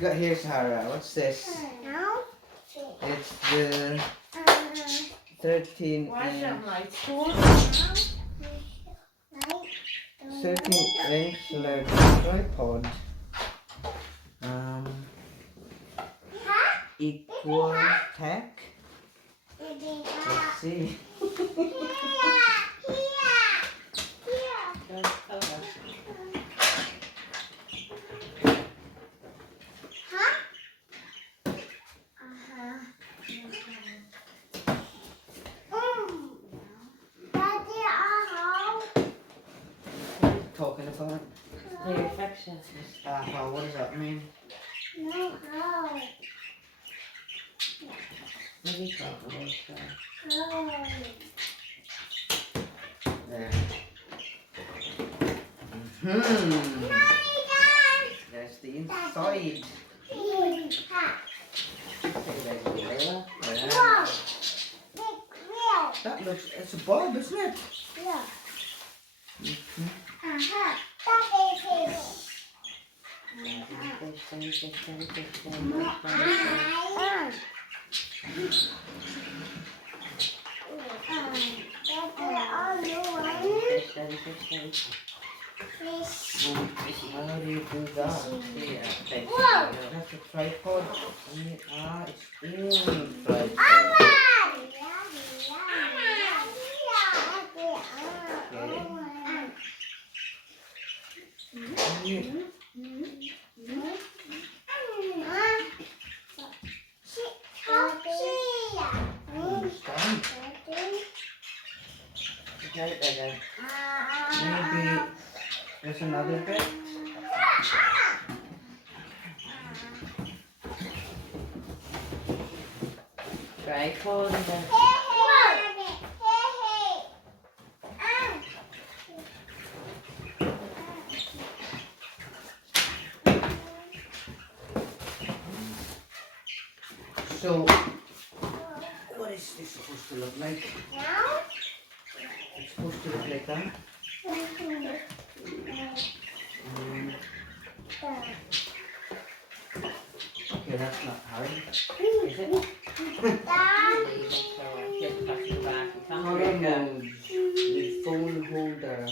we got here, Sahara? What's this? It's the 13 inch LED tripod. Equatech. Let's see. Talking about the affection. what does that mean? No, how? What are you talking about? There. There's the inside. That looks, it's a bulb, isn't it? Yeah. How do you do that? That's a tripod. It's in the tripod. Maybe there's another bit. Tripod. So, what is this supposed to look like? It's supposed to look like that. Okay, that's not hard. Is it? The phone holder.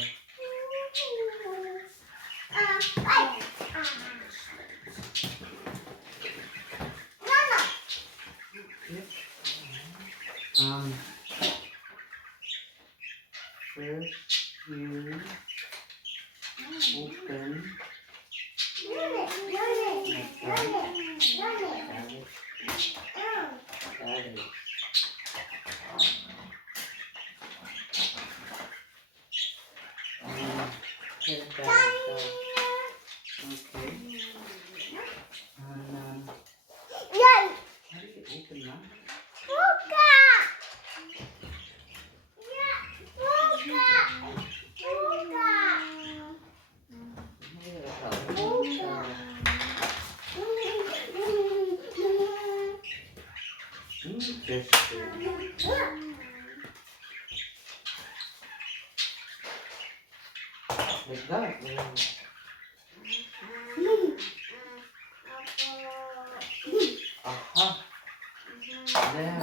First you open okay. And how do you open that? Interesting. Like that. Aha. There.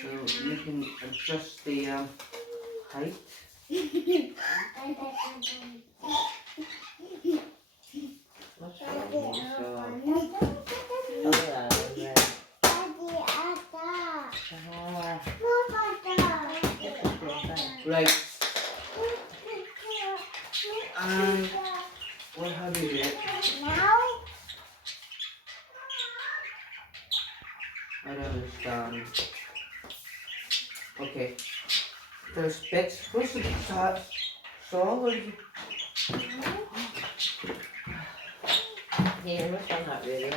So you can adjust the height. Right. And what have you got? I don't understand. Okay. There's bits. Where's the saw? Here, which one not really?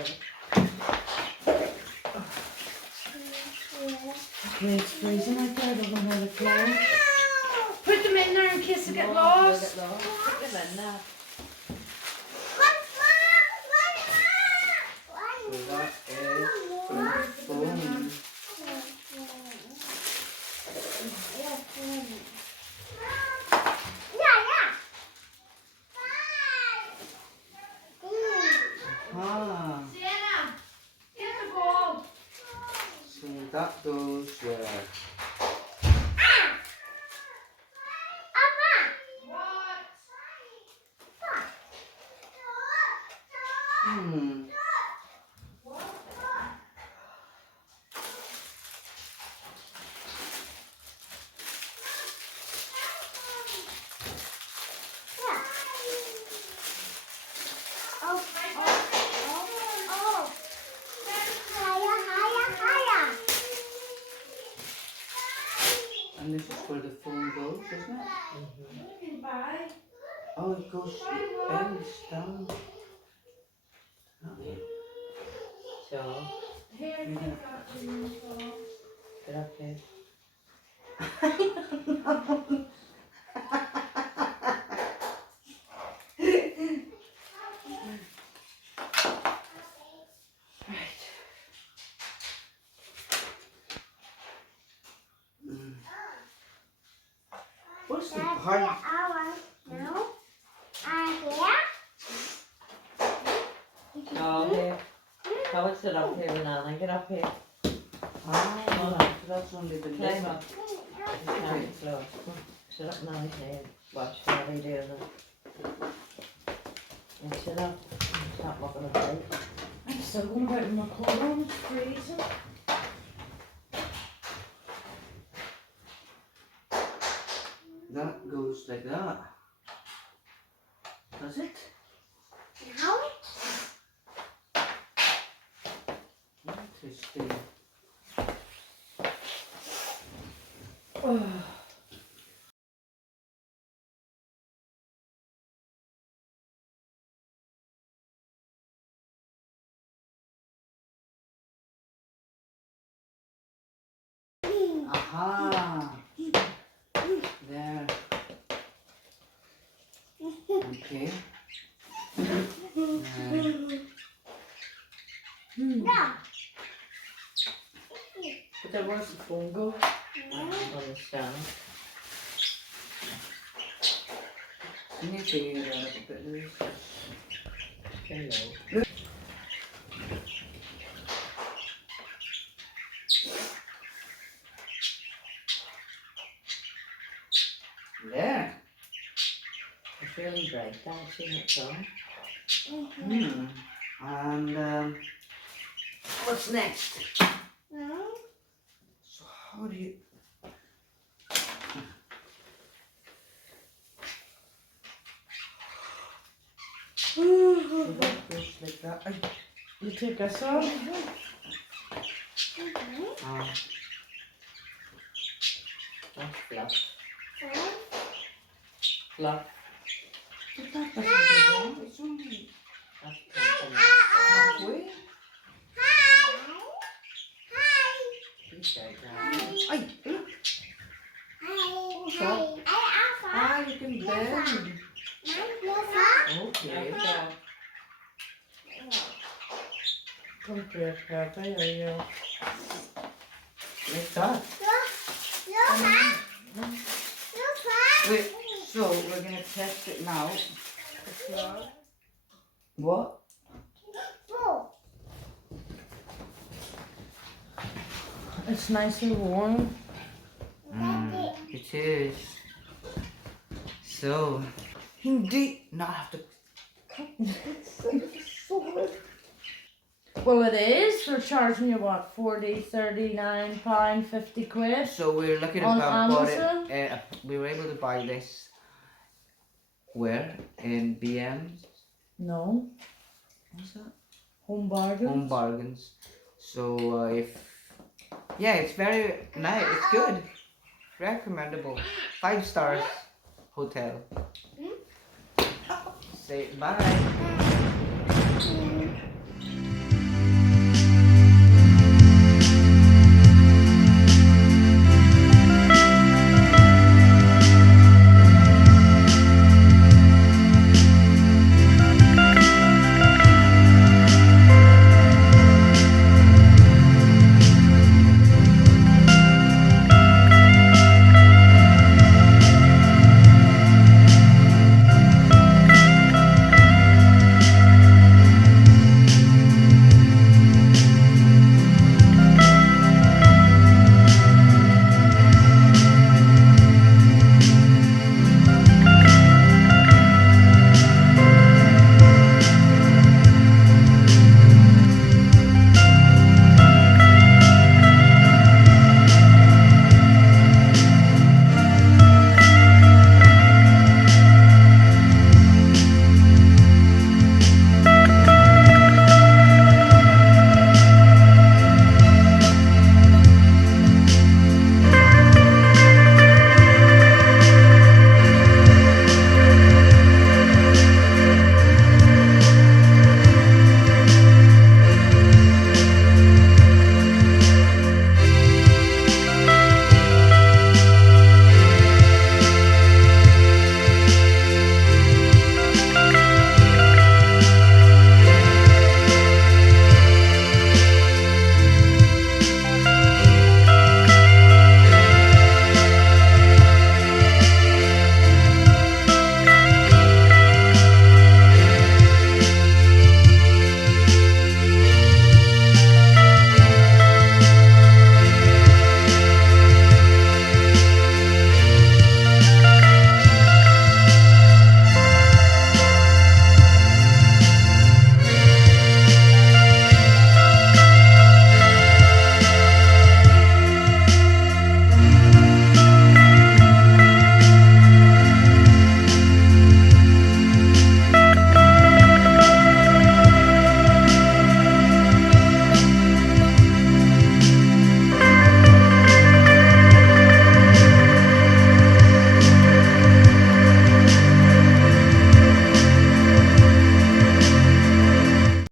Okay, it's freezing like that. I don't know how to close. Put them in there in case they get lost. Put them in there. So that is for the phone. And this is where the phone goes, isn't it? Mm-hmm. Oh, it goes ends down. Okay. So, Here, You're gonna- get up here. What's the part? Oh, here. How is it up here, Nana? Get up here. Ah, that's only the Climb leg. up. Just now it's close. Sit up now here. Watch how they do that. And sit up. Stop looking at me. I'm still going about in my car. It's freezing. That goes like that. Does it? Interesting. Aha! There. Okay. But there was the phone go. On the stand. You need to get that up a bit, Louise. Hello. There. It's really bright. I've seen it so. And what's next? So how do you? Like that. You take us off? That's fluff. Fluff. But that doesn't do that. It's only That's pink. halfway. He's very brown. Ay, look. You can bend. Okay. Come to a cafe, or you? Like that. Wait, so we're gonna test it now. What? It's nice and warm. It is. So, hindi. No, I have to. Well, it is. They're charging you what, 40, 39 pound, 50 quid. So we're looking On about bought Amazon? it. We were able to buy this. Where? In BM. No, What's that? Home Bargains. Home Bargains. So yeah, it's very nice. It's good. Recommendable. 5 stars hotel. Say bye.